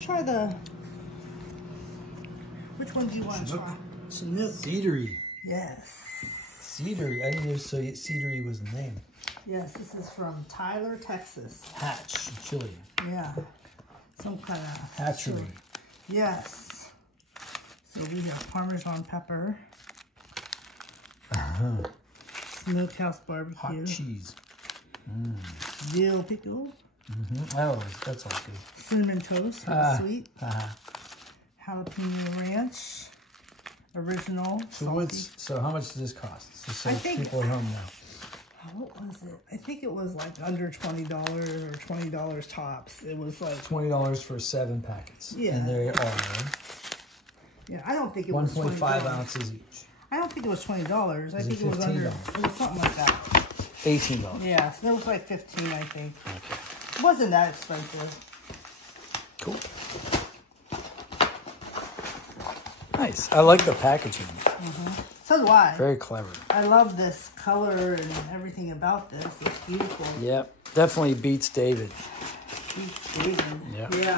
Try the... Which one do you want to try? Chinook. Cedary. Yes. Cedary. I didn't know Cedary was the name. Yes, this is from Tyler, Texas. Hatch chili. Yeah. Some kind of... Hatchery. Chili. Yes. So we have Parmesan pepper. Smokehouse barbecue. Hot cheese. Dill pickle. Oh, that's all good. Cinnamon toast for the sweet. Jalapeno ranch. Original. So how much does this cost? So I think, people at home now. What was it? I think it was like under $20 or $20 tops. It was like $20 for 7 packets. Yeah. And they are yeah, I don't think it was 1.5 ounces each. I don't think it was $20. I think it was $15? under. It was something like that. $18. Yeah, so it was like 15, I think. Okay. It wasn't that expensive. Cool. Nice. I like the packaging. So do I. Very clever. I love this color and everything about this. It's beautiful. Yep. Definitely beats David. Beats David. Yep. Yeah.